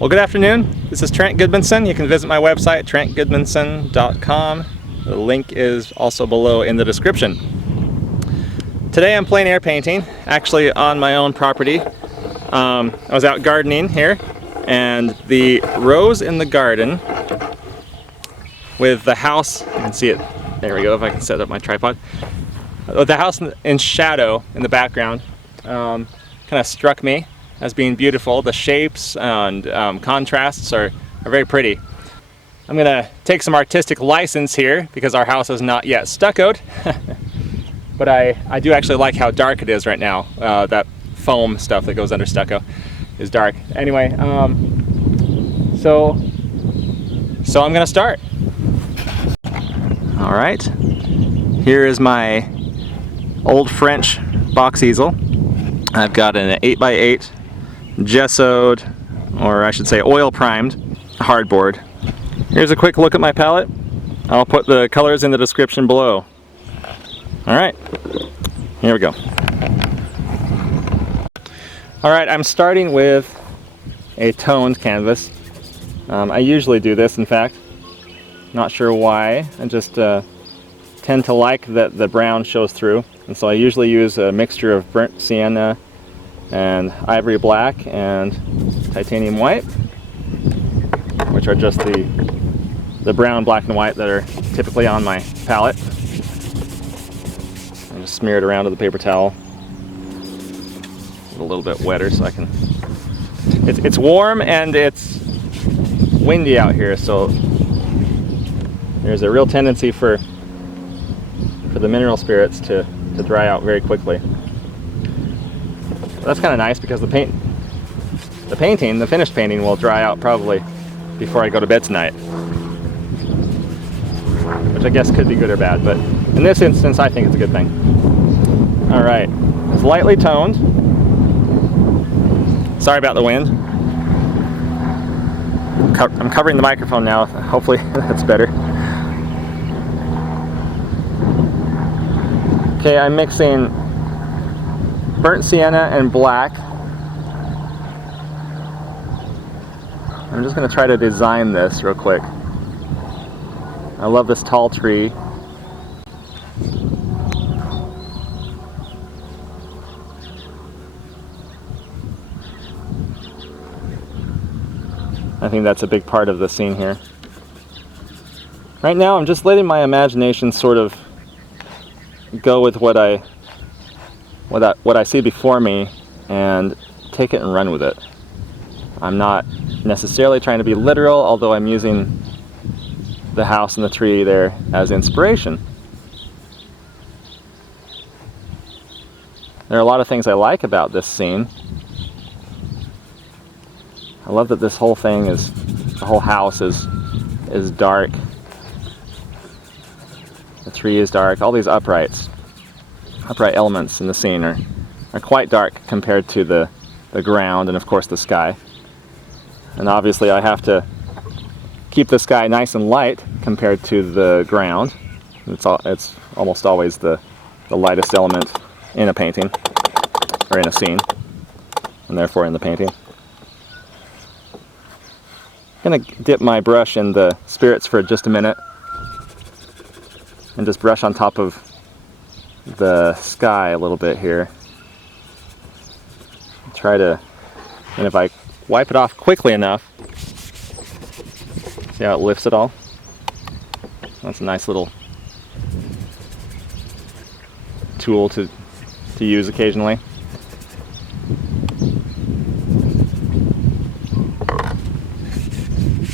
Well, good afternoon. This is Trent Gudmundsen. You can visit my website, trentgudmundsen.com. The link is also below in the description. Today I'm plein air painting, actually on my own property. I was out gardening here, and the rows in the garden with the house, you can see it, there we go, if I can set up my tripod. The house in shadow in the background kind of struck me as being beautiful. The shapes and contrasts are very pretty. I'm gonna take some artistic license here because our house is not yet stuccoed. But I do actually like how dark it is right now. That foam stuff that goes under stucco is dark. Anyway, so I'm gonna start. All right, here is my old French box easel. I've got an 8x8 gessoed, or I should say oil primed, hardboard. Here's a quick look at my palette. I'll put the colors in the description below. Alright, here we go. Alright, I'm starting with a toned canvas. I usually do this, in fact. Not sure why. I just tend to like that the brown shows through. And so I usually use a mixture of burnt sienna and ivory black and titanium white, which are just the brown, black, and white that are typically on my palette. I just smear it around with a paper towel. Get a little bit wetter so I can... It's warm and it's windy out here, so there's a real tendency for the mineral spirits to dry out very quickly. That's kind of nice because the finished painting will dry out probably before I go to bed tonight. Which I guess could be good or bad, but in this instance I think it's a good thing. Alright, it's lightly toned. Sorry about the wind. I'm covering the microphone now, hopefully that's better. Okay, I'm mixing burnt sienna and black. I'm just going to try to design this real quick. I love this tall tree. I think that's a big part of the scene here. Right now I'm just letting my imagination sort of go with what I see before me and take it and run with it. I'm not necessarily trying to be literal, although I'm using the house and the tree there as inspiration. There are a lot of things I like about this scene. I love that this whole thing is, the whole house is dark. The tree is dark. All these upright elements in the scene are quite dark compared to the ground and of course the sky. And obviously I have to keep the sky nice and light compared to the ground. It's almost always the lightest element in a painting, or in a scene, and therefore in the painting. I'm going to dip my brush in the spirits for just a minute and just brush on top of the sky a little bit here. Try to, and if I wipe it off quickly enough, see how it lifts it all? That's a nice little tool to use occasionally.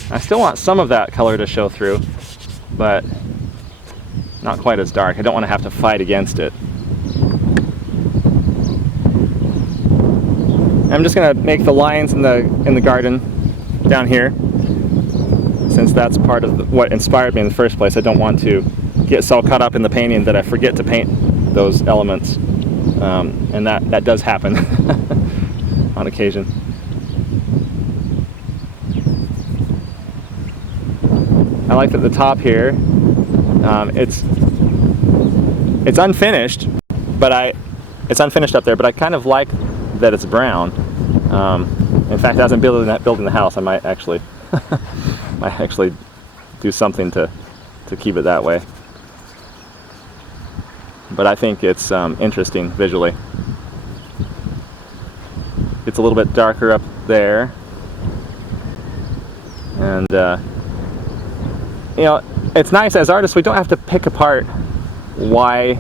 I still want some of that color to show through, but not quite as dark. I don't want to have to fight against it. I'm just going to make the lines in the garden down here, since that's part of what inspired me in the first place. I don't want to get so caught up in the painting that I forget to paint those elements, and that does happen on occasion. I like that the top here, it's unfinished, but it's unfinished up there, but I kind of like that it's brown. In fact, as I'm building the house, I might actually do something to keep it that way. But I think it's interesting visually. It's a little bit darker up there, and you know, it's nice as artists. We don't have to pick apart why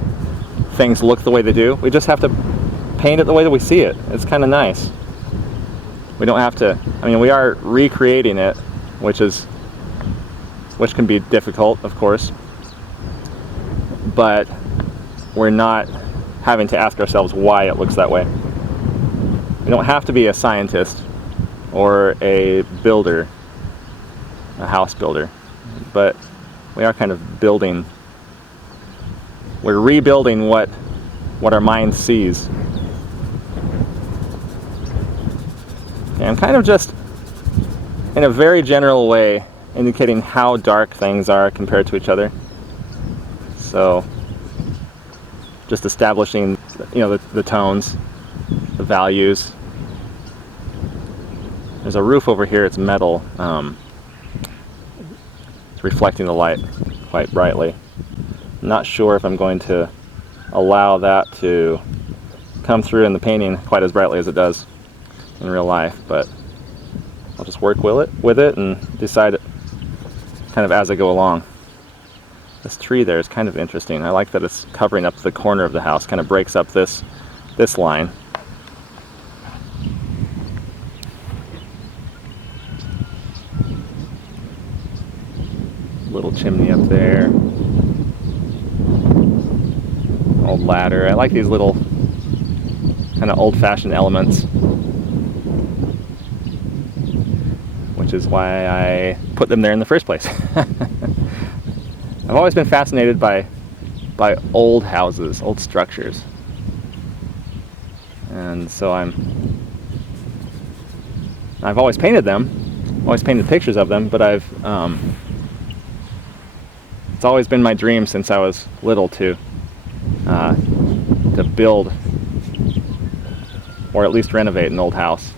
things look the way they do. We just have to paint it the way that we see it. It's kind of nice. We don't have to. I mean, we are recreating it, which can be difficult, of course, but we're not having to ask ourselves why it looks that way. We don't have to be a scientist or a builder, a house builder, but we are kind of building. We're rebuilding what our mind sees. And I'm kind of just, in a very general way, indicating how dark things are compared to each other. So, just establishing, you know, the tones, the values. There's a roof over here. It's metal. It's reflecting the light quite brightly. I'm not sure if I'm going to allow that to come through in the painting quite as brightly as it does in real life, but I'll just work with it and decide kind of as I go along. This tree there is kind of interesting. I like that it's covering up the corner of the house, kind of breaks up this line. Little chimney up there. Old ladder. I like these little kind of old-fashioned elements, which is why I put them there in the first place. I've always been fascinated by old houses, old structures, and so I've always painted them, always painted pictures of them, but it's always been my dream since I was little to build or at least renovate an old house.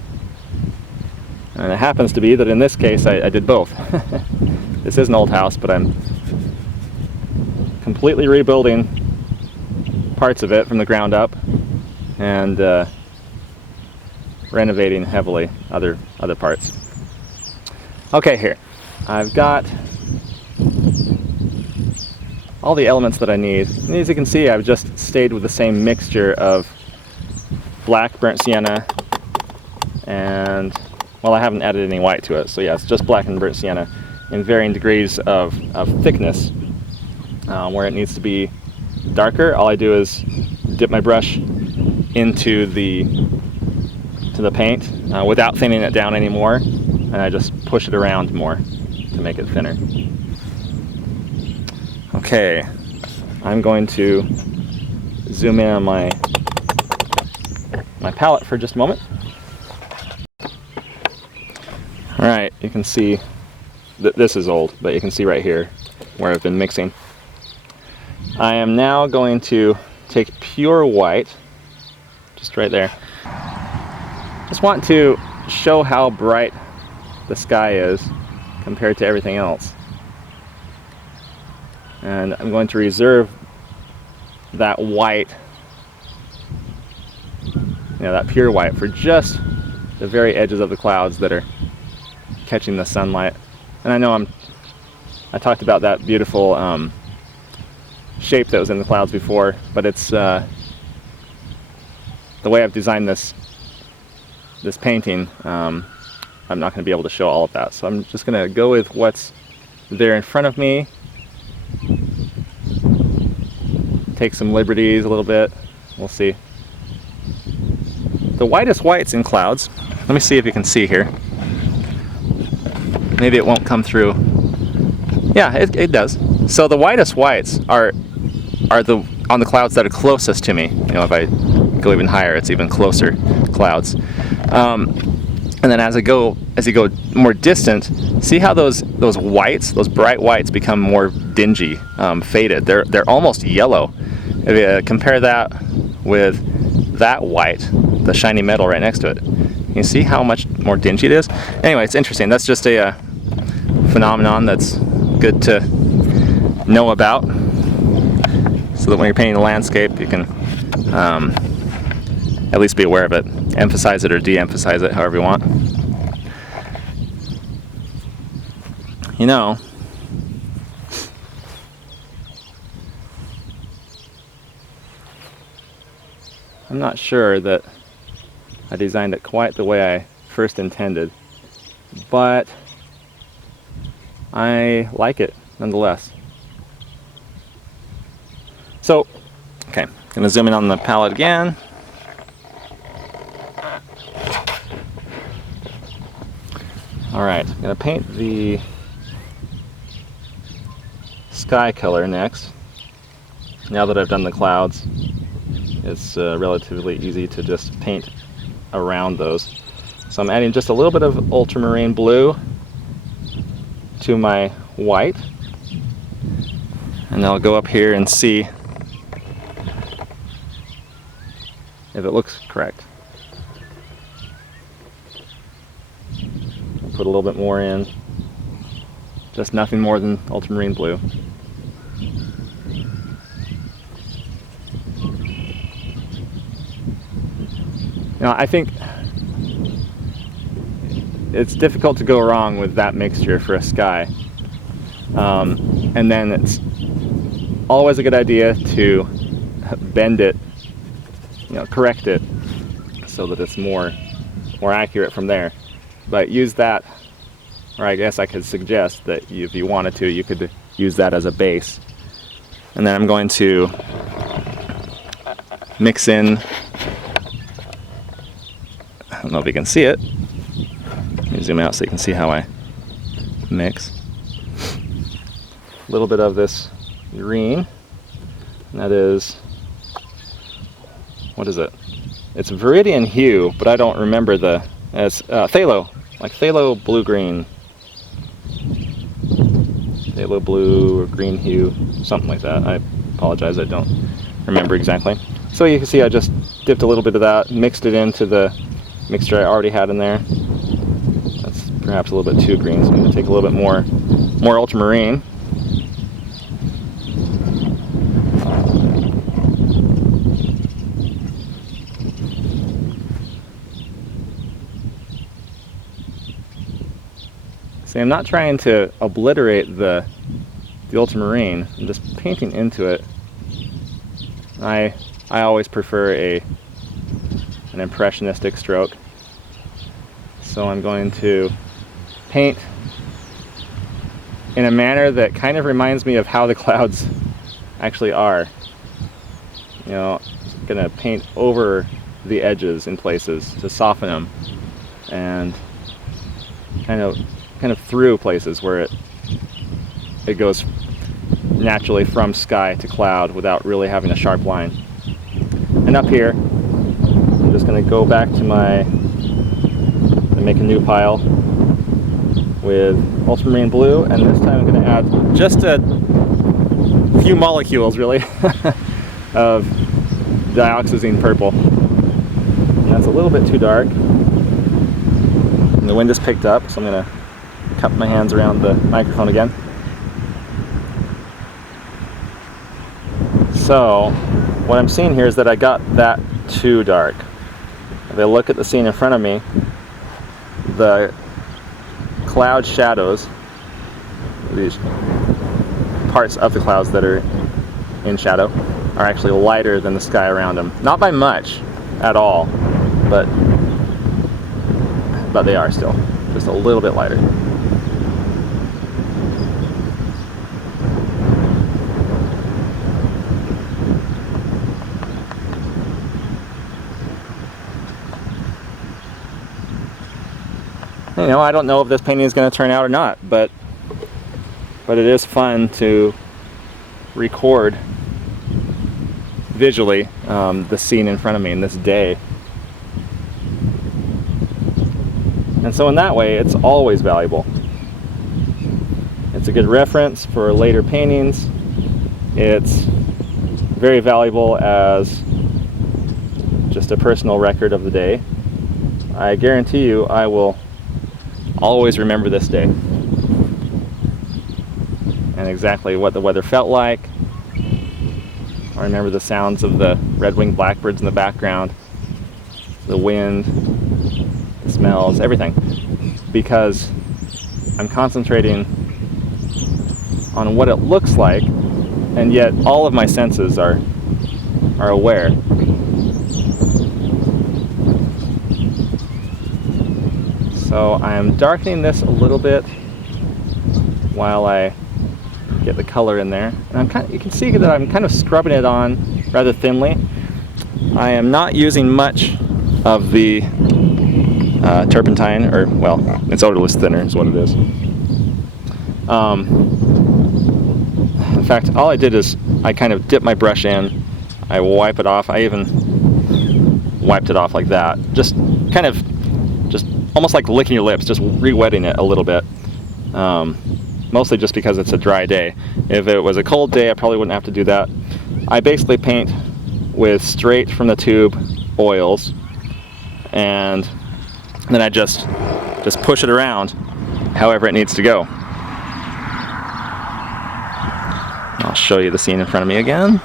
And it happens to be that in this case I did both. This is an old house, but I'm completely rebuilding parts of it from the ground up and renovating heavily other parts. Okay, here I've got all the elements that I need. And as you can see, I've just stayed with the same mixture of black burnt sienna and, well, I haven't added any white to it, so yeah, it's just black and burnt sienna in varying degrees of thickness. Where it needs to be darker, all I do is dip my brush into the paint without thinning it down anymore, and I just push it around more to make it thinner. Okay, I'm going to zoom in on my palette for just a moment. Alright, you can see that this is old, but you can see right here where I've been mixing. I am now going to take pure white, just right there. Just want to show how bright the sky is compared to everything else. And I'm going to reserve that white, that pure white, for just the very edges of the clouds that are catching the sunlight. And I know I talked about that beautiful shape that was in the clouds before, but it's the way I've designed this painting. I'm not going to be able to show all of that, so I'm just going to go with what's there in front of me. Take some liberties a little bit. We'll see. The whitest whites in clouds. Let me see if you can see here. Maybe it won't come through. Yeah, it does. So the whitest whites are on the clouds that are closest to me. If I go even higher, it's even closer clouds. And then as you go more distant, see how those whites, those bright whites, become more dingy, faded. They're almost yellow. If you compare that with that white, the shiny metal right next to it, You see how much more dingy it is? Anyway, it's interesting. That's just a phenomenon that's good to know about, so that when you're painting a landscape, you can at least be aware of it. Emphasize it or de-emphasize it, however you want. You know, I'm not sure that I designed it quite the way I first intended, but I like it nonetheless. So, okay, gonna zoom in on the palette again. Alright, I'm gonna paint the sky color next. Now that I've done the clouds, it's relatively easy to just paint around those. So I'm adding just a little bit of ultramarine blue to my white, and I'll go up here and see if it looks correct. I'll put a little bit more in, just nothing more than ultramarine blue. Now, I think it's difficult to go wrong with that mixture for a sky. And then it's always a good idea to bend it, correct it so that it's more accurate from there. But use that, or I guess I could suggest that if you wanted to, you could use that as a base. And then I'm going to mix in, I don't know if you can see it. Let me zoom out so you can see how I mix. A little bit of this green, and that is, what is it? It's Viridian hue, but I don't remember it's phthalo, like phthalo blue-green. Phthalo blue or green hue, something like that. I apologize, I don't remember exactly. So you can see I just dipped a little bit of that, mixed it into the mixture I already had in there. That's perhaps a little bit too green, so I'm going to take a little bit more ultramarine. See, I'm not trying to obliterate the ultramarine. I'm just painting into it. I always prefer an impressionistic stroke. So I'm going to paint in a manner that kind of reminds me of how the clouds actually are. I'm going to paint over the edges in places to soften them, and kind of through places where it goes naturally from sky to cloud without really having a sharp line. And up here, I'm just going to go back to make a new pile with ultramarine blue, and this time I'm going to add just a few molecules, really, of dioxazine purple. And that's a little bit too dark. And the wind has picked up, so I'm going to cup my hands around the microphone again. So what I'm seeing here is that I got that too dark. If I look at the scene in front of me, the cloud shadows, these parts of the clouds that are in shadow, are actually lighter than the sky around them. Not by much at all, but they are still just a little bit lighter. I don't know if this painting is going to turn out or not, but it is fun to record visually the scene in front of me in this day. And so in that way, it's always valuable. It's a good reference for later paintings. It's very valuable as just a personal record of the day. I guarantee you I will always remember this day. And exactly what the weather felt like. I remember the sounds of the red-winged blackbirds in the background, the wind, the smells, everything. Because I'm concentrating on what it looks like, and yet all of my senses are aware. So I am darkening this a little bit while I get the color in there. And you can see that I'm kind of scrubbing it on rather thinly. I am not using much of the turpentine, or, well, it's odorless thinner is what it is. In fact, all I did is I kind of dip my brush in, I wipe it off. I even wiped it off like that. Just kind of, just almost like licking your lips, just re-wetting it a little bit. Mostly just because it's a dry day. If it was a cold day, I probably wouldn't have to do that. I basically paint with straight from the tube oils, and then I just push it around however it needs to go. I'll show you the scene in front of me again.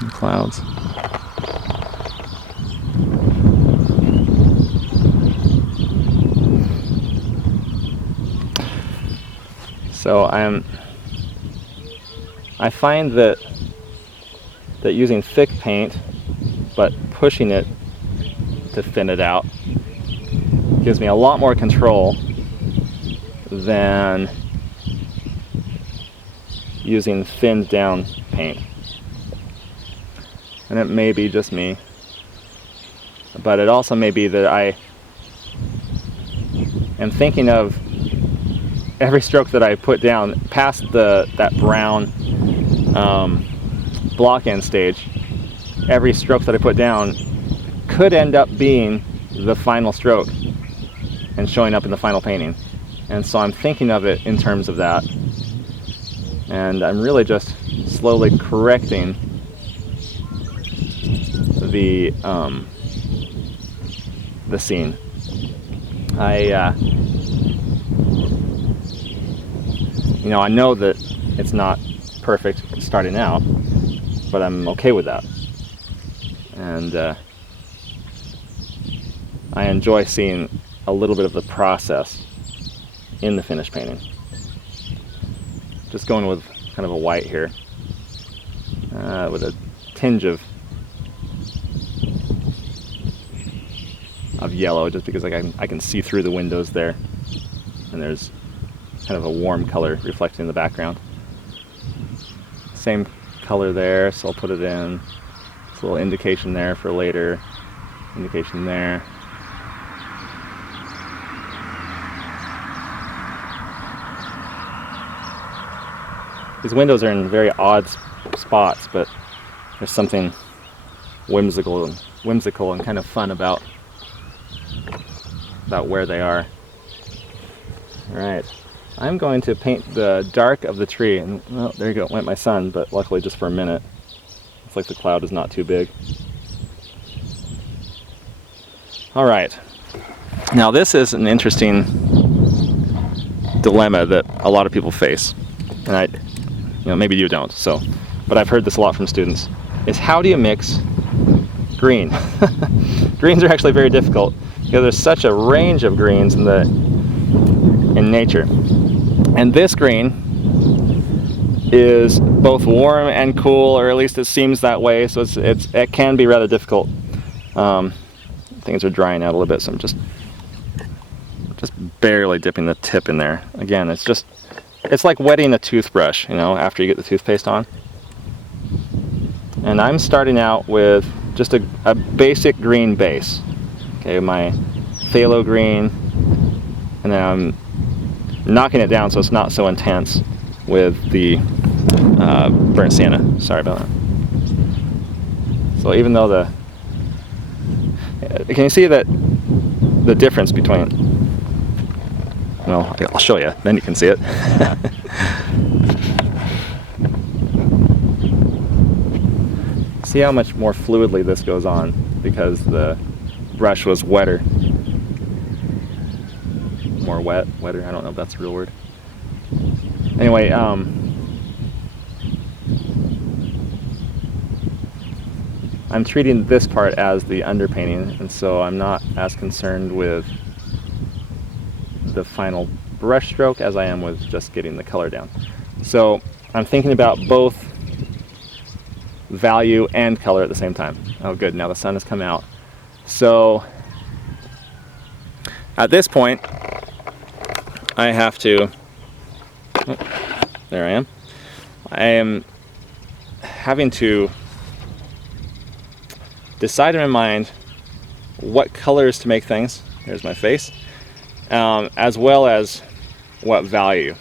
The clouds. So I find that using thick paint but pushing it to thin it out gives me a lot more control than using thinned down paint. And it may be just me, but it also may be that I am thinking of every stroke that I put down past that brown block end stage. Every stroke that I put down could end up being the final stroke and showing up in the final painting. And so I'm thinking of it in terms of that. And I'm really just slowly correcting the scene. I know that it's not perfect starting out, but I'm okay with that. And I enjoy seeing a little bit of the process in the finished painting. Just going with kind of a white here, with a tinge of yellow, just because I can see through the windows there, and there's kind of a warm color reflecting in the background. Same color there, so I'll put it in. It's a little indication there for later, indication there. These windows are in very odd spots, but there's something whimsical and kind of fun about where they are. All right, I'm going to paint the dark of the tree, and well, there you go, went my sun, but luckily just for a minute. It's like the cloud is not too big. All right, now this is an interesting dilemma that a lot of people face, and maybe you don't, but I've heard this a lot from students, is how do you mix green? Greens are actually very difficult because there's such a range of greens in nature. And this green is both warm and cool, or at least it seems that way, so it can be rather difficult. Things are drying out a little bit, so I'm just barely dipping the tip in there. Again, it's like wetting a toothbrush, after you get the toothpaste on. And I'm starting out with just a basic green base. Okay, my phthalo green, and then I'm knocking it down so it's not so intense with the burnt sienna. Sorry about that. So even though can you see that the difference between, well, I'll show you, then you can see it. See how much more fluidly this goes on. because the brush was wetter. More wetter, I don't know if that's a real word. Anyway, I'm treating this part as the underpainting, and so I'm not as concerned with the final brush stroke as I am with just getting the color down. So I'm thinking about both value and color at the same time. Oh good, now the sun has come out. So at this point I have to, oh, there I am. I am having to decide in my mind what colors to make things. Here's my face. As well as what value.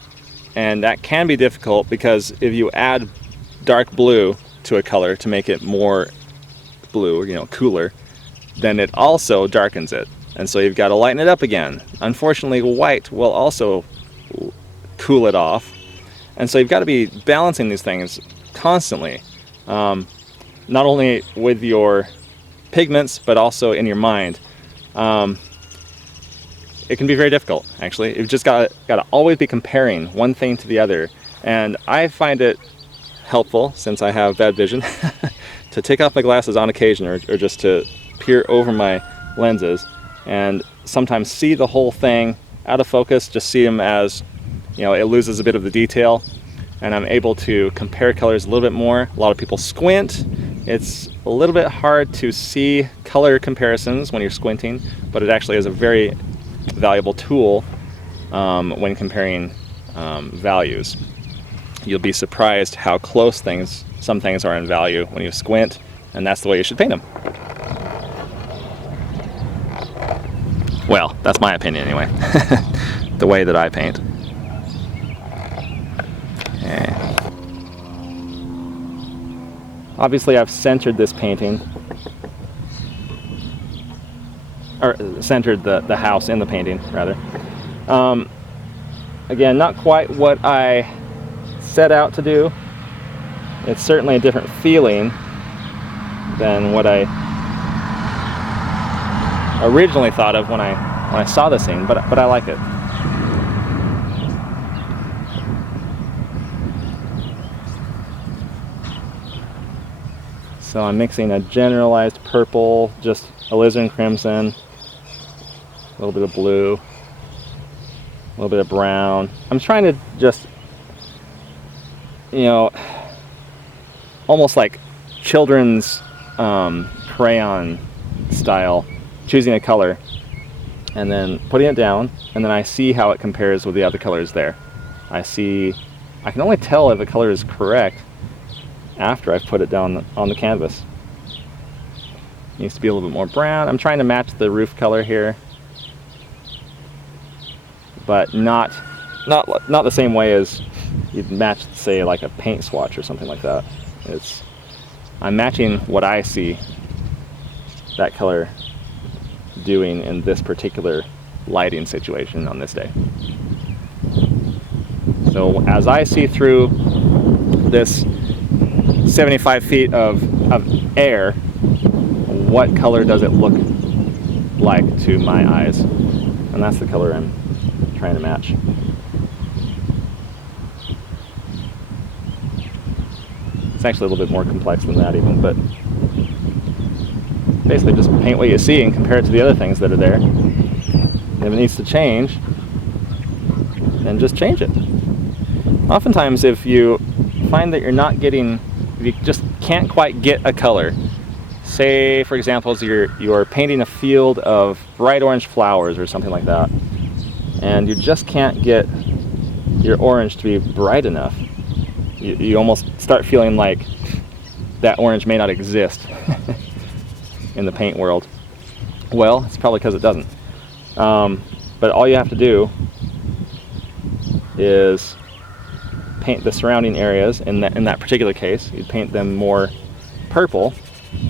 And that can be difficult because if you add dark blue to a color to make it more blue, or, you know, cooler, then it also darkens it. And so you've got to lighten it up again. Unfortunately, white will also cool it off. And so you've got to be balancing these things constantly. Not only with your pigments, but also in your mind. It can be very difficult, actually. You've just got to always be comparing one thing to the other. And I find it helpful, since I have bad vision, to take off my glasses on occasion, or just to peer over my lenses and sometimes see the whole thing out of focus, just see them as, you know, it loses a bit of the detail, and I'm able to compare colors a little bit more. A lot of people squint. It's a little bit hard to see color comparisons when you're squinting, but it actually is a very valuable tool when comparing values. You'll be surprised how close some things are in value when you squint, and that's the way you should paint them. Well, that's my opinion anyway. The way that I paint. Okay. Obviously I've centered this painting, or centered the house in the painting, rather. Again, not quite what I set out to do. It's certainly a different feeling than what I originally thought of when I saw the scene, but I like it. So I'm mixing a generalized purple, just alizarin crimson, a little bit of blue, a little bit of brown. I'm trying to just, you know, almost like children's crayon style, choosing a color and then putting it down, and then I see how it compares with the other colors there. I can only tell if a color is correct after I've put it down on the canvas. It needs to be a little bit more brown. I'm trying to match the roof color here, but not the same way as you'd match, say, like a paint swatch or something like that. I'm matching what I see that color doing in this particular lighting situation on this day. So as I see through this 75 feet of air, what color does it look like to my eyes? And that's the color I'm trying to match. It's actually a little bit more complex than that even, but basically just paint what you see and compare it to the other things that are there. If it needs to change, then just change it. Oftentimes if you find that you just can't quite get a color, say for example you're painting a field of bright orange flowers or something like that, and you just can't get your orange to be bright enough, you almost start feeling like that orange may not exist in the paint world. Well, it's probably because it doesn't. But all you have to do is paint the surrounding areas. In that particular case, you'd paint them more purple,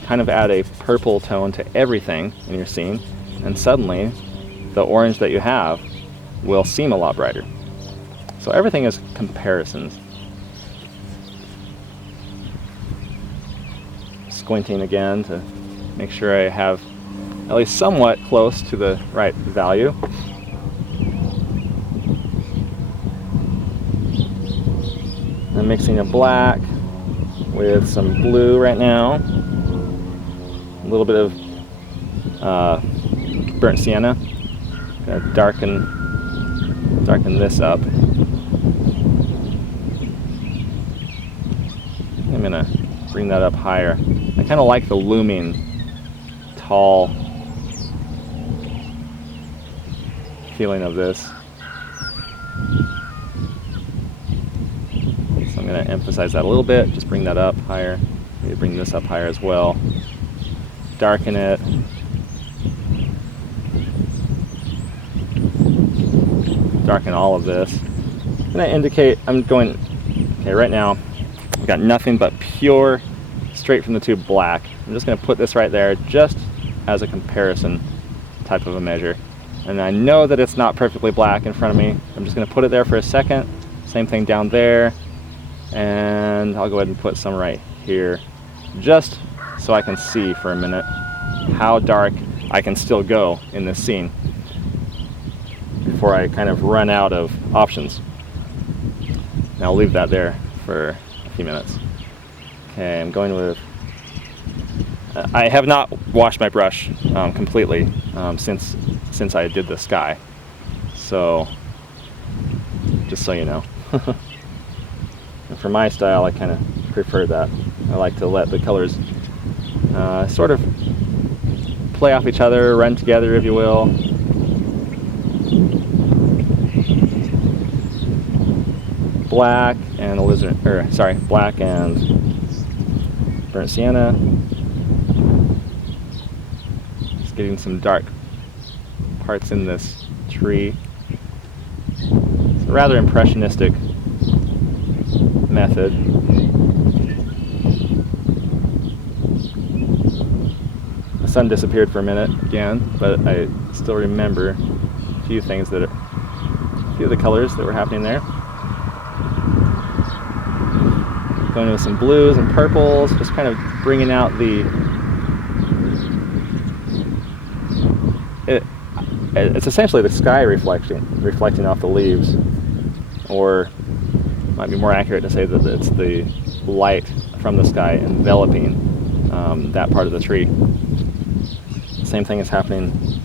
kind of add a purple tone to everything in your scene, and suddenly the orange that you have will seem a lot brighter. So everything is comparisons. Squinting again to make sure I have at least somewhat close to the right value. I'm mixing a black with some blue right now. A little bit of burnt sienna. Gonna darken this up. I'm gonna bring that up higher. I kind of like the looming, tall feeling of this. So I'm going to emphasize that a little bit, just bring that up higher. Maybe bring this up higher as well. Darken it. Darken all of this. I'm going to indicate, okay, right now I've got nothing but pure, straight from the tube black. I'm just going to put this right there just as a comparison type of a measure. And I know that it's not perfectly black in front of me. I'm just going to put it there for a second. Same thing down there. And I'll go ahead and put some right here, just so I can see for a minute how dark I can still go in this scene before I kind of run out of options. Now I'll leave that there for a few minutes. Okay, I'm going with... I have not washed my brush completely since I did the sky, so just so you know. And for my style, I kind of prefer that. I like to let the colors sort of play off each other, run together, if you will. Black and black and burnt sienna. Just getting some dark parts in this tree. It's a rather impressionistic method. The sun disappeared for a minute again, but I still remember a few things a few of the colors that were happening there. Going with some blues and purples, just kind of bringing out it's essentially the sky reflecting off the leaves, or might be more accurate to say that it's the light from the sky enveloping that part of the tree. The same thing is happening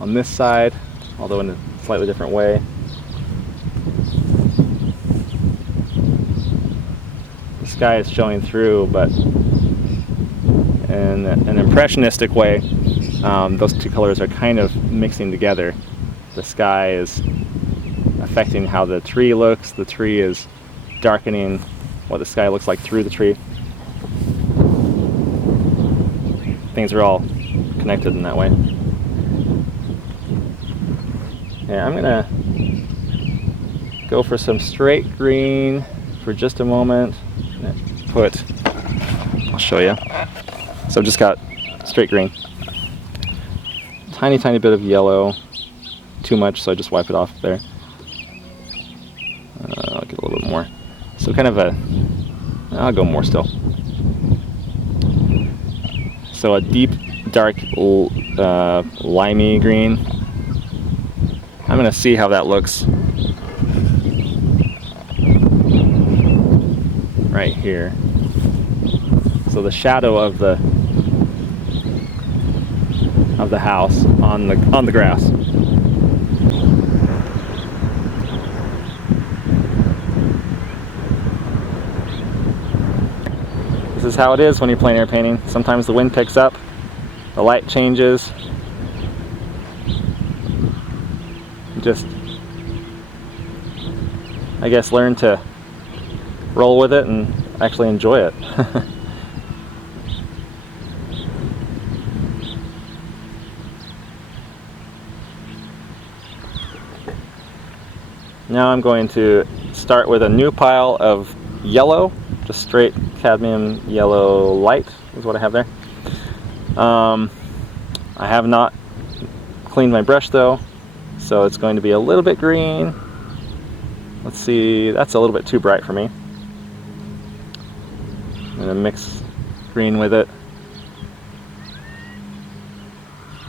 on this side, although in a slightly different way. The sky is showing through, but in an impressionistic way, those two colors are kind of mixing together. The sky is affecting how the tree looks. The tree is darkening what the sky looks like through the tree. Things are all connected in that way. Yeah, I'm gonna go for some straight green for just a moment. I'll show you. So I've just got straight green. Tiny bit of yellow. Too much, so I just wipe it off there. I'll get a little bit more. So kind of I'll go more still. So a deep, dark, limey green. I'm gonna see how that looks right here. So the shadow of the house on the grass. This is how it is when you're plein air painting. Sometimes the wind picks up, the light changes. Just, I guess, learn to roll with it and actually enjoy it. Now I'm going to start with a new pile of yellow, just straight cadmium yellow light is what I have there. I have not cleaned my brush though, so it's going to be a little bit green. Let's see, that's a little bit too bright for me. I'm going to mix green with it.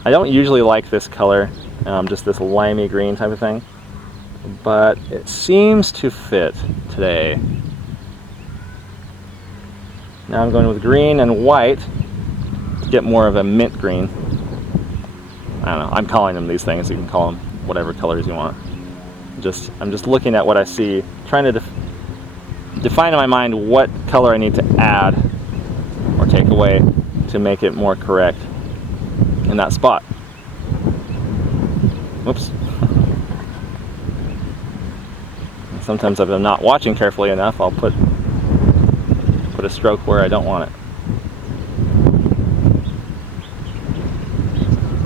I don't usually like this color, just this limey green type of thing, but it seems to fit today. Now I'm going with green and white to get more of a mint green. I don't know, I'm calling them these things, you can call them whatever colors you want. I'm just looking at what I see, trying to define in my mind what color I need to add or take away to make it more correct in that spot. Whoops. Sometimes if I'm not watching carefully enough, I'll put a stroke where I don't want it.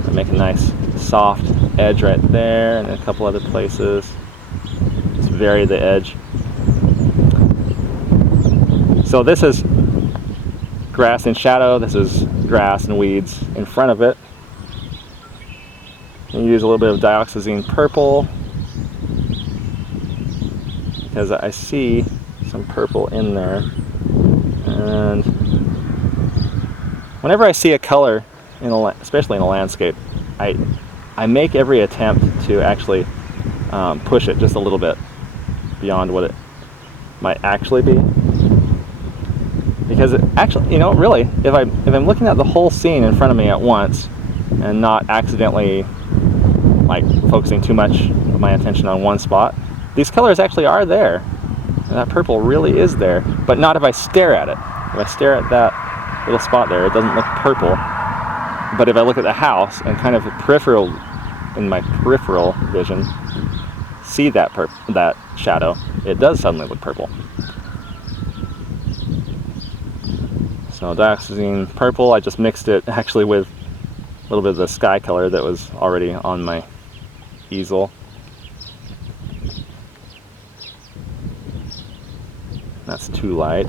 I make a nice soft edge right there and a couple other places. Just vary the edge. So this is grass in shadow, this is grass and weeds in front of it. And use a little bit of dioxazine purple because I see some purple in there. And whenever I see a color, especially in a landscape, I make every attempt to actually push it just a little bit beyond what it might actually be. Because it actually, you know, really, if I'm looking at the whole scene in front of me at once and not accidentally like focusing too much of my attention on one spot, these colors actually are there. And that purple really is there, but not if I stare at it. If I stare at that little spot there, it doesn't look purple. But if I look at the house and kind of in my peripheral vision, see that shadow, it does suddenly look purple. So dioxazine purple, I just mixed it actually with a little bit of the sky color that was already on my easel. That's too light.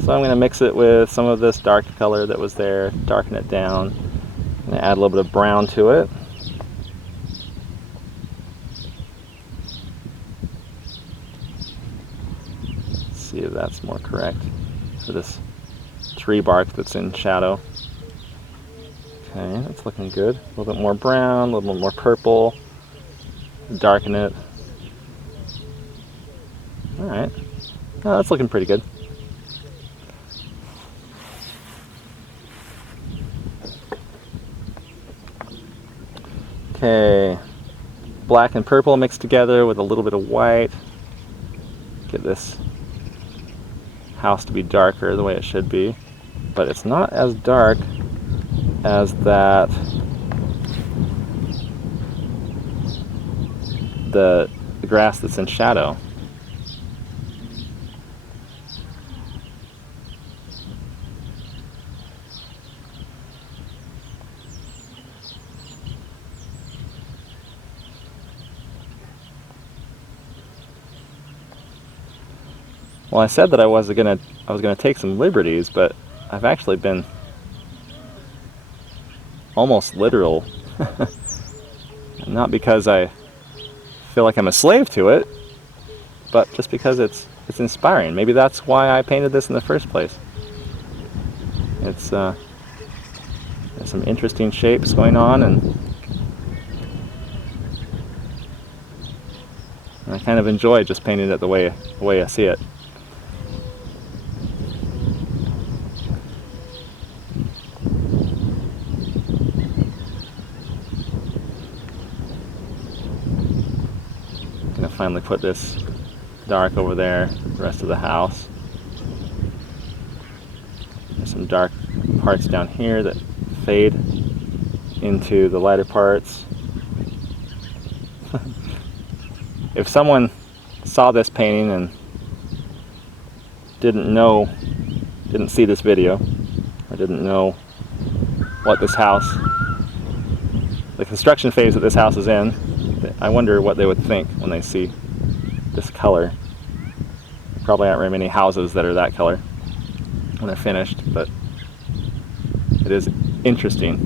So I'm going to mix it with some of this dark color that was there, darken it down, and add a little bit of brown to it. Let's see if that's more correct for this tree bark that's in shadow. Okay, that's looking good. A little bit more brown, a little bit more purple. Darken it. Alright. Oh, that's looking pretty good. Okay, black and purple mixed together with a little bit of white. Get this house to be darker the way it should be, but it's not as dark as that the grass that's in shadow. Well, I said that I was gonna take some liberties, but I've actually been almost literal. Not because I feel like I'm a slave to it, but just because it's inspiring. Maybe that's why I painted this in the first place. It's there's some interesting shapes going on, and I kind of enjoy just painting it the way I see it. Finally put this dark over there, the rest of the house. There's some dark parts down here that fade into the lighter parts. If someone saw this painting and didn't see this video, or didn't know what this house, the construction phase that this house is in, I wonder what they would think when they see this color. Probably aren't very many houses that are that color when they're finished, but it is interesting.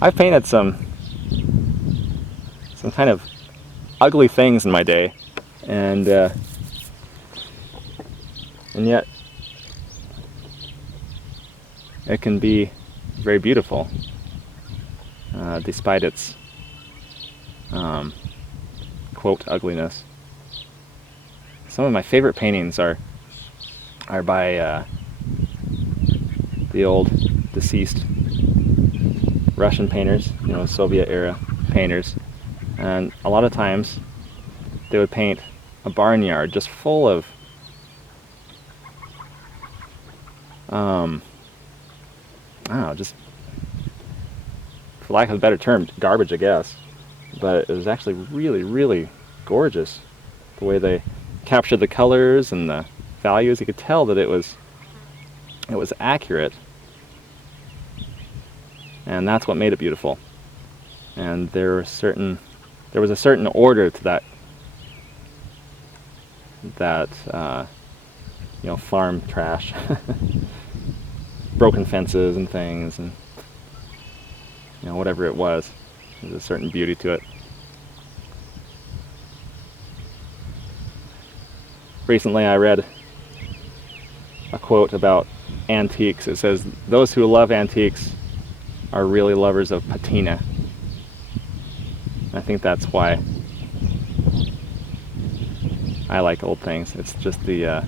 I've painted some kind of ugly things in my day, and yet it can be very beautiful, despite its quote ugliness. Some of my favorite paintings are by the old deceased Russian painters, you know, Soviet era painters, and a lot of times they would paint a barnyard just full of I don't know, just, for lack of a better term, garbage, I guess. But it was actually really, really gorgeous. The way they captured the colors and the values, you could tell that it was accurate. And that's what made it beautiful. And there was a certain order to that you know, farm trash. Broken fences and things, and you know, whatever it was, there's a certain beauty to it. Recently I read a quote about antiques. It says, "Those who love antiques are really lovers of patina." I think that's why I like old things. It's just the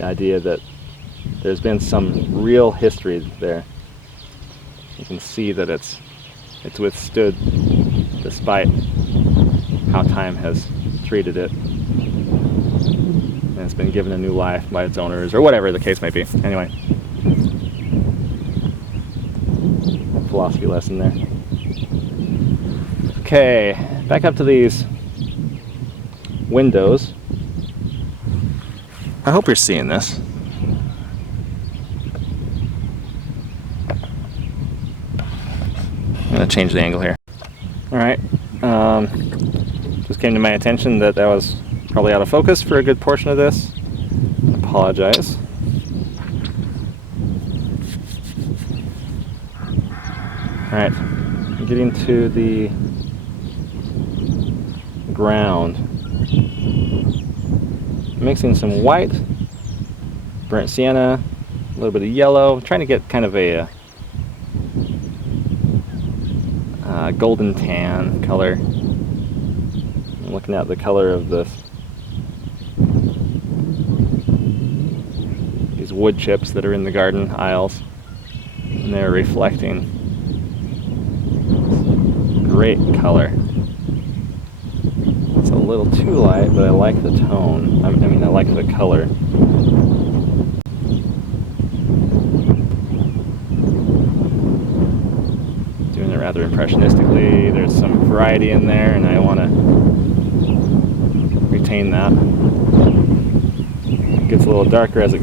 idea that there's been some real history there. You can see that it's withstood despite how time has treated it. And it's been given a new life by its owners, or whatever the case may be. Anyway. Philosophy lesson there. Okay, back up to these windows. I hope you're seeing this. I'm going to change the angle here. Alright, just came to my attention that was probably out of focus for a good portion of this. I apologize. Alright, getting to the ground. Mixing some white, burnt sienna, a little bit of yellow, trying to get kind of a golden tan color. I'm looking at the color of these wood chips that are in the garden aisles, and they're reflecting great color. It's a little too light, but I like the tone. I mean, I like the color. Rather impressionistically. There's some variety in there, and I want to retain that. It gets a little darker as it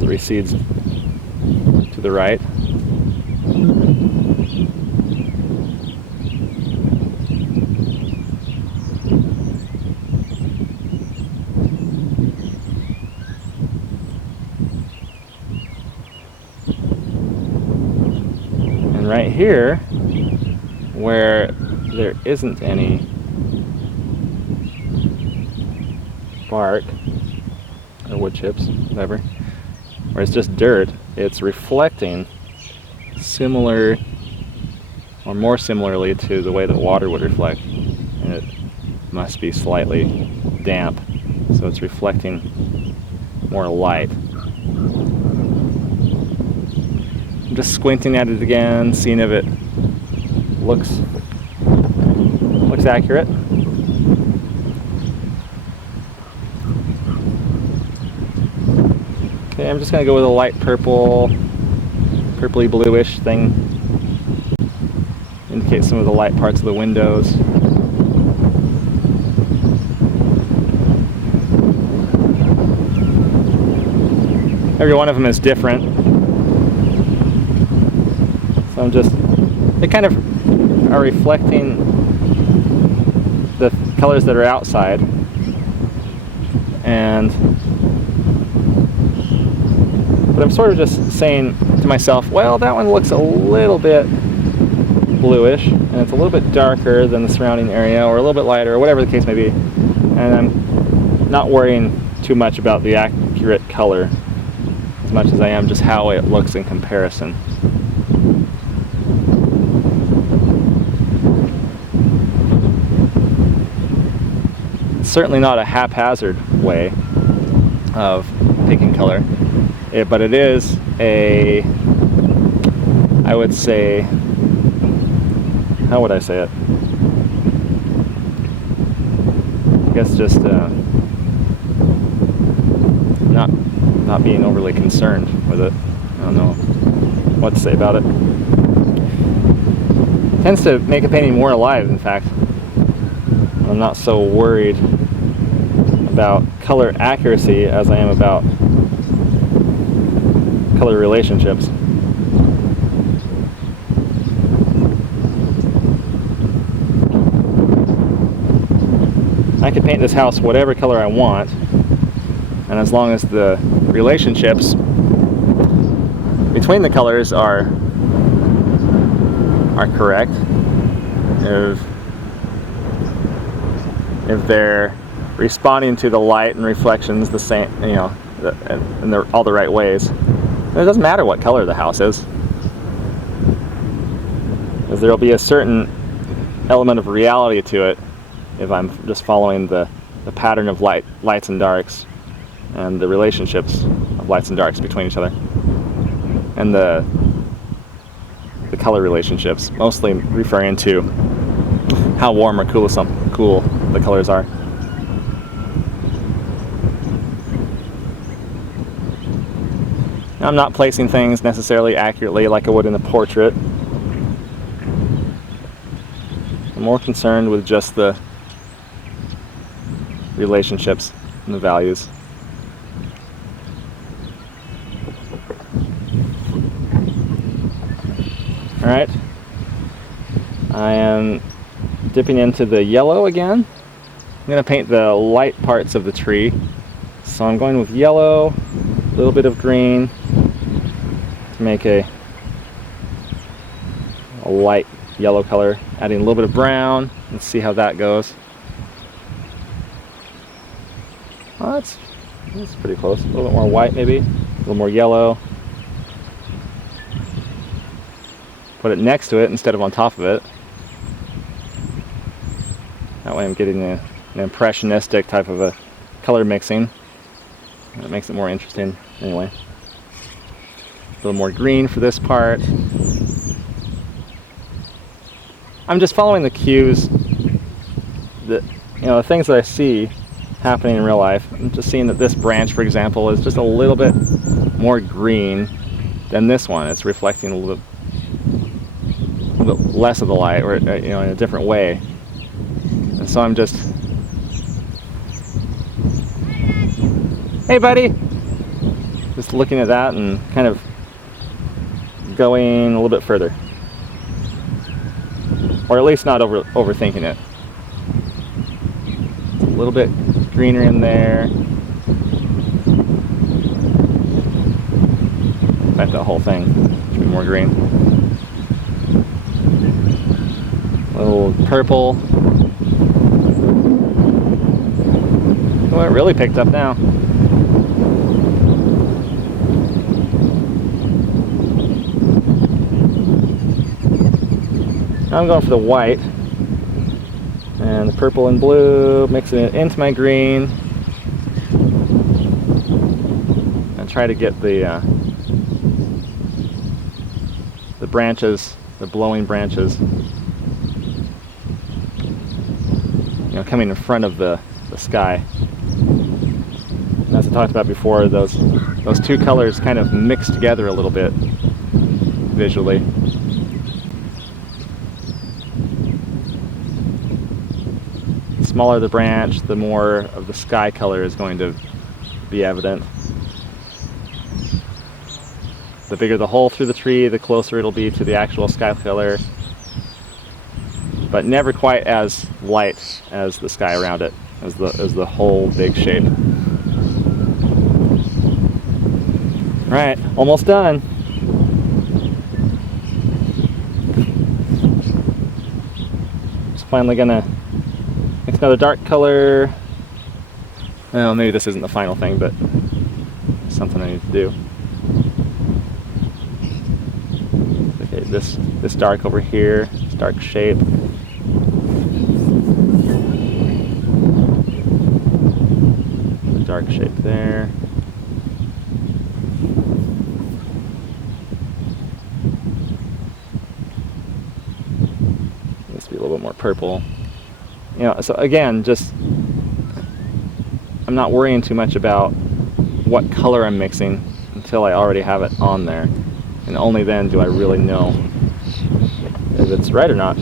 recedes to the right. Right here, where there isn't any bark or wood chips, whatever, where it's just dirt, it's reflecting similar or more similarly to the way that water would reflect, and it must be slightly damp, so it's reflecting more light. I'm just squinting at it again, seeing if it looks accurate. Okay, I'm just going to go with a light purple, purpley bluish thing. Indicate some of the light parts of the windows. Every one of them is different. So they kind of are reflecting the colors that are outside, but I'm sort of just saying to myself, well, that one looks a little bit bluish, and it's a little bit darker than the surrounding area, or a little bit lighter, or whatever the case may be, and I'm not worrying too much about the accurate color. as much as I am just how it looks in comparison. It's certainly not a haphazard way of picking color, but it is a, I would say, how would I say it? I guess just not being overly concerned with it. I don't know what to say about it. It tends to make a painting more alive, in fact. I'm not so worried about color accuracy as I am about color relationships. I could paint this house whatever color I want, and as long as the relationships between the colors are correct, if they're responding to the light and reflections the same, you know, in all the right ways, then it doesn't matter what color the house is, because there'll be a certain element of reality to it if I'm just following the pattern of lights and darks, and the relationships of lights and darks between each other, and the color relationships, mostly referring to how warm or cool the colors are. Now, I'm not placing things necessarily accurately like I would in a portrait. I'm more concerned with just the relationships and the values. Alright, I am dipping into the yellow again. I'm going to paint the light parts of the tree. So I'm going with yellow, a little bit of green to make a light yellow color. Adding a little bit of brown. Let's see how that goes. Oh, that's pretty close. A little bit more white maybe, a little more yellow. Put it next to it instead of on top of it. That way I'm getting an impressionistic type of a color mixing. And it makes it more interesting anyway. A little more green for this part. I'm just following the cues, the things that I see happening in real life. I'm just seeing that this branch, for example, is just a little bit more green than this one. It's reflecting a little bit less of the light, or in a different way. And so I'm just, hey buddy, just looking at that and kind of going a little bit further, or at least not overthinking it. A little bit greener in there. In fact, the whole thing should be more green. A little purple. Oh, it really picked up now. Now I'm going for the white and the purple and blue, mixing it into my green, and try to get the branches, the blowing branches, coming in front of the sky. And as I talked about before, those two colors kind of mix together a little bit visually. The smaller the branch, the more of the sky color is going to be evident. The bigger the hole through the tree, the closer it'll be to the actual sky color, but never quite as light as the sky around it, as the whole big shape. Alright, almost done. Just finally gonna mix another dark color. Well, maybe this isn't the final thing, but something I need to do. this dark over here, this dark shape. The dark shape there. Needs to be a little bit more purple. You know, so again, just I'm not worrying too much about what color I'm mixing until I already have it on there, and only then do I really know if it's right or not.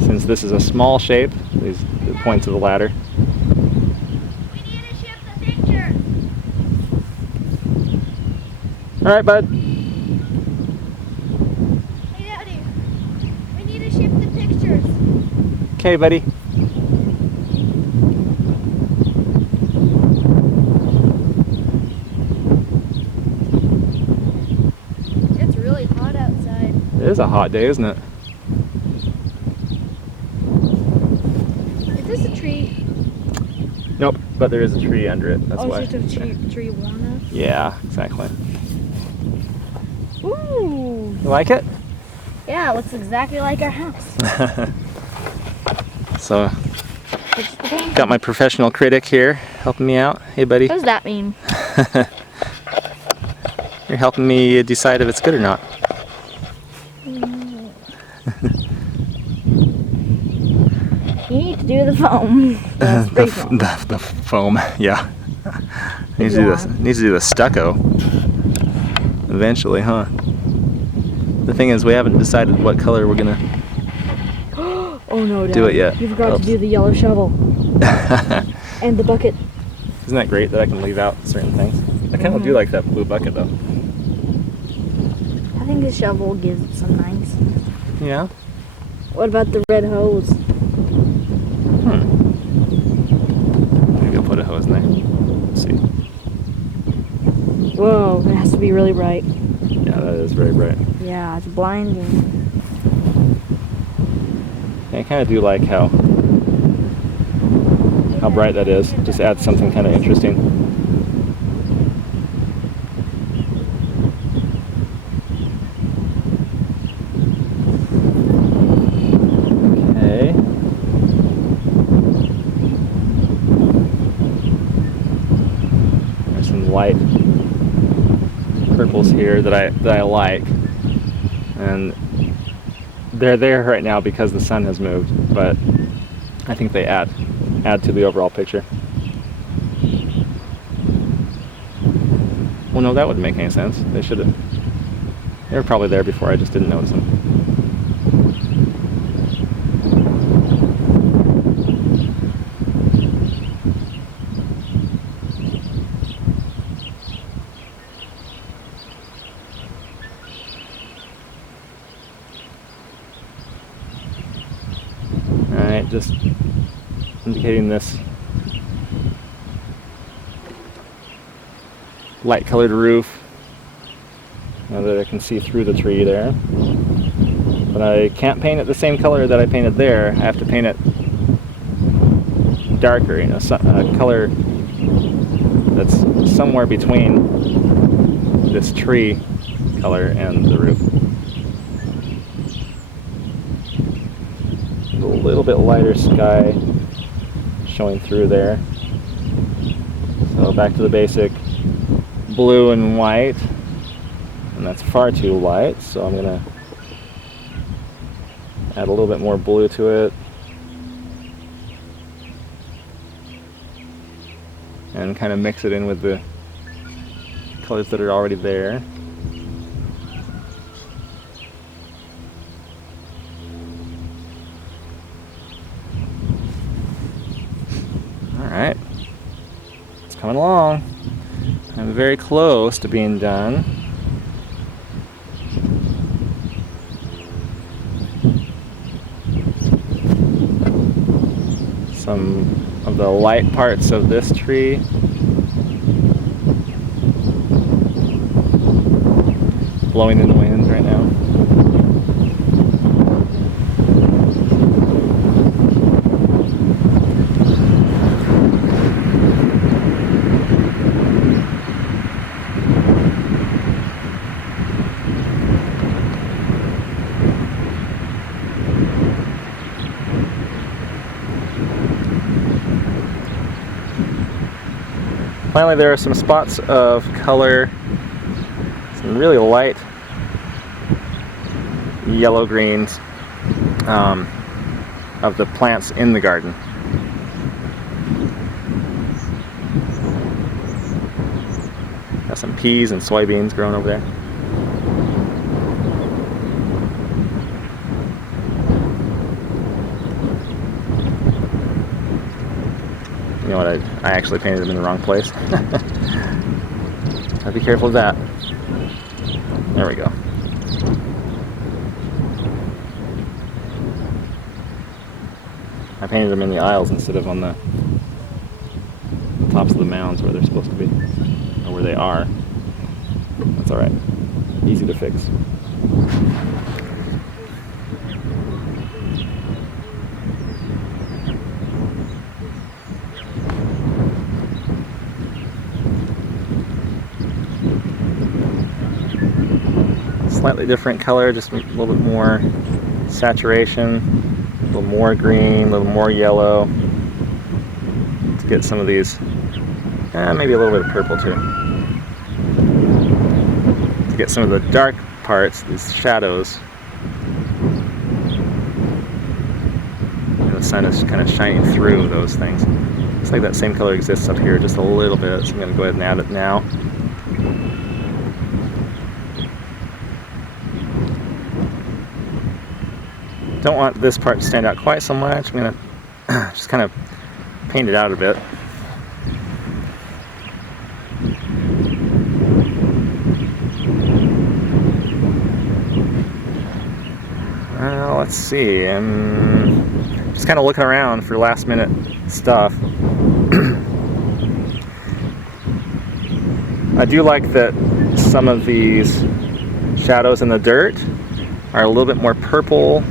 Since this is a small shape, these are the points of the ladder. We need to shift the picture. All right, bud. Hey, Daddy. We need to shift the pictures. Okay, buddy. It's really hot outside. It is a hot day, isn't it? Is this a tree? Nope, but there is a tree under it. That's Oh, why. it's just a tree walnut. Yeah, exactly. Ooh. You like it? Yeah, it looks exactly like our house. So, It's the paint. got my professional critic here helping me out. Hey, buddy. What does that mean? You're helping me decide if it's good or not. You need to do the foam. The spray foam. The foam, yeah. Needs to do this. Needs to do the stucco. Eventually, huh? The thing is, we haven't decided what color we're gonna Oh no, Dad. do it yet. You forgot Oops. to do the yellow shovel. And the bucket. Isn't that great that I can leave out certain things? I kind of do like that blue bucket though. I think the shovel gives it some nice. Yeah. What about the red hose? Maybe I'll put a hose in there. Let's see. Whoa, it has to be really bright. Yeah, that is very bright. Yeah, it's blinding. I kind of do like how bright that is. Just adds something kind of interesting. Okay. There's some light purples here that I like, and they're there right now because the sun has moved, but I think they add to the overall picture. Well, no, that wouldn't make any sense. They should have. They were probably there before. I just didn't notice them. Alright, just indicating this light colored roof. Now that I can see through the tree there. But I can't paint it the same color that I painted there. I have to paint it darker, you know, a color that's somewhere between this tree color and the roof. A little bit lighter sky showing through there. So back to the basic blue and white, and that's far too light, so I'm gonna add a little bit more blue to it, and kind of mix it in with the colors that are already there. Alright, it's coming along. I'm very close to being done. Some of the light parts of this tree. Blowing in the wind right now. Finally, there are some spots of color, some really light yellow greens of the plants in the garden. Got some peas and soybeans growing over there. You know what, I actually painted them in the wrong place. Gotta be careful of that. There we go. I painted them in the aisles instead of on the tops of the mounds where they're supposed to be, or where they are. That's alright. Easy to fix. Slightly different color, just a little bit more saturation, a little more green, a little more yellow, to get some of these, maybe a little bit of purple too, to get some of the dark parts, these shadows. And the sun is kind of shining through those things. Looks like that same color exists up here just a little bit, so I'm going to go ahead and add it now. Don't want this part to stand out quite so much. I'm going to just kind of paint it out a bit. Let's see. I'm just kind of looking around for last minute stuff. I do like that some of these shadows in the dirt are a little bit more purple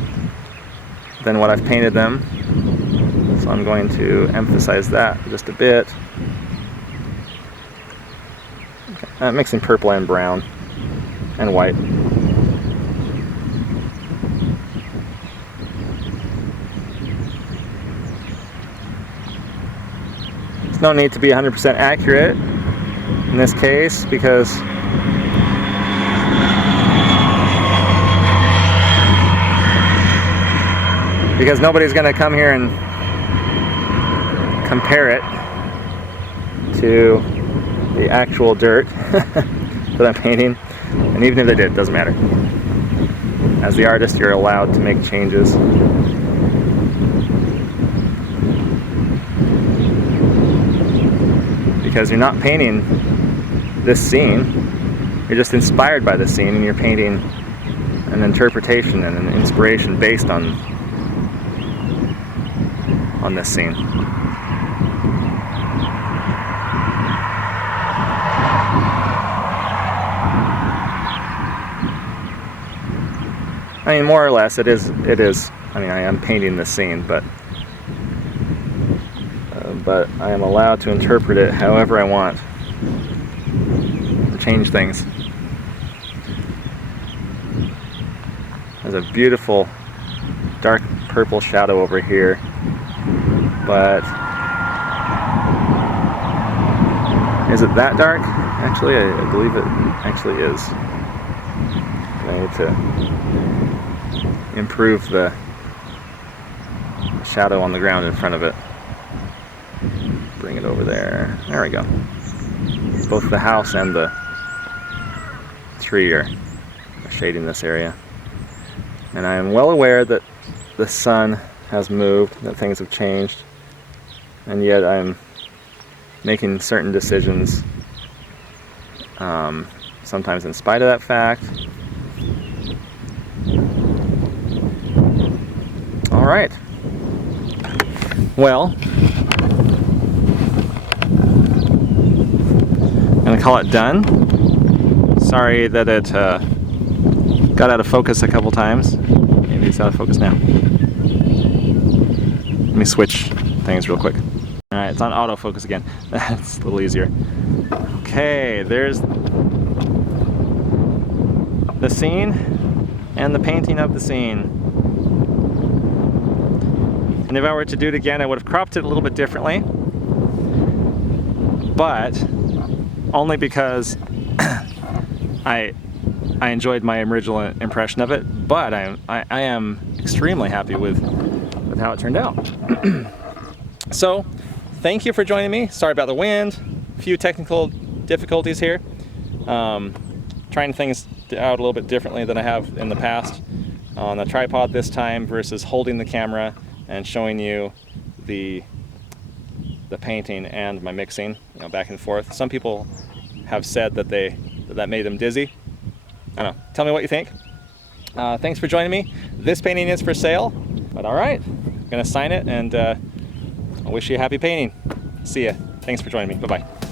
than what I've painted them, so I'm going to emphasize that just a bit. Mixing purple and brown and white. There's no need to be 100% accurate in this case because nobody's going to come here and compare it to the actual dirt that I'm painting, and even if they did, it doesn't matter. As the artist, you're allowed to make changes. Because you're not painting this scene, you're just inspired by this scene, and you're painting an interpretation and an inspiration based on this scene. I mean, more or less, it is. I mean, I am painting this scene, but I am allowed to interpret it however I want, and change things. There's a beautiful dark purple shadow over here, but is it that dark? Actually, I believe it actually is. I need to improve the shadow on the ground in front of it. Bring it over there. There we go. Both the house and the tree are shading this area. And I am well aware that the sun has moved, that things have changed, and yet I'm making certain decisions, sometimes in spite of that fact. All right. Well, I'm gonna call it done. Sorry that it got out of focus a couple times. Maybe it's out of focus now. Let me switch things real quick. All right, it's on autofocus again. That's a little easier. Okay, there's the scene and the painting of the scene. And if I were to do it again, I would have cropped it a little bit differently. but only because I enjoyed my original impression of it, but I am extremely happy with how it turned out. So, thank you for joining me. Sorry about the wind, a few technical difficulties here. Trying things out a little bit differently than I have in the past on the tripod this time versus holding the camera and showing you the painting and my mixing, back and forth. Some people have said that that made them dizzy. I don't know. Tell me what you think. Thanks for joining me. This painting is for sale, but all right, I'm gonna sign it, and I wish you a happy painting. See ya. Thanks for joining me. Bye-bye.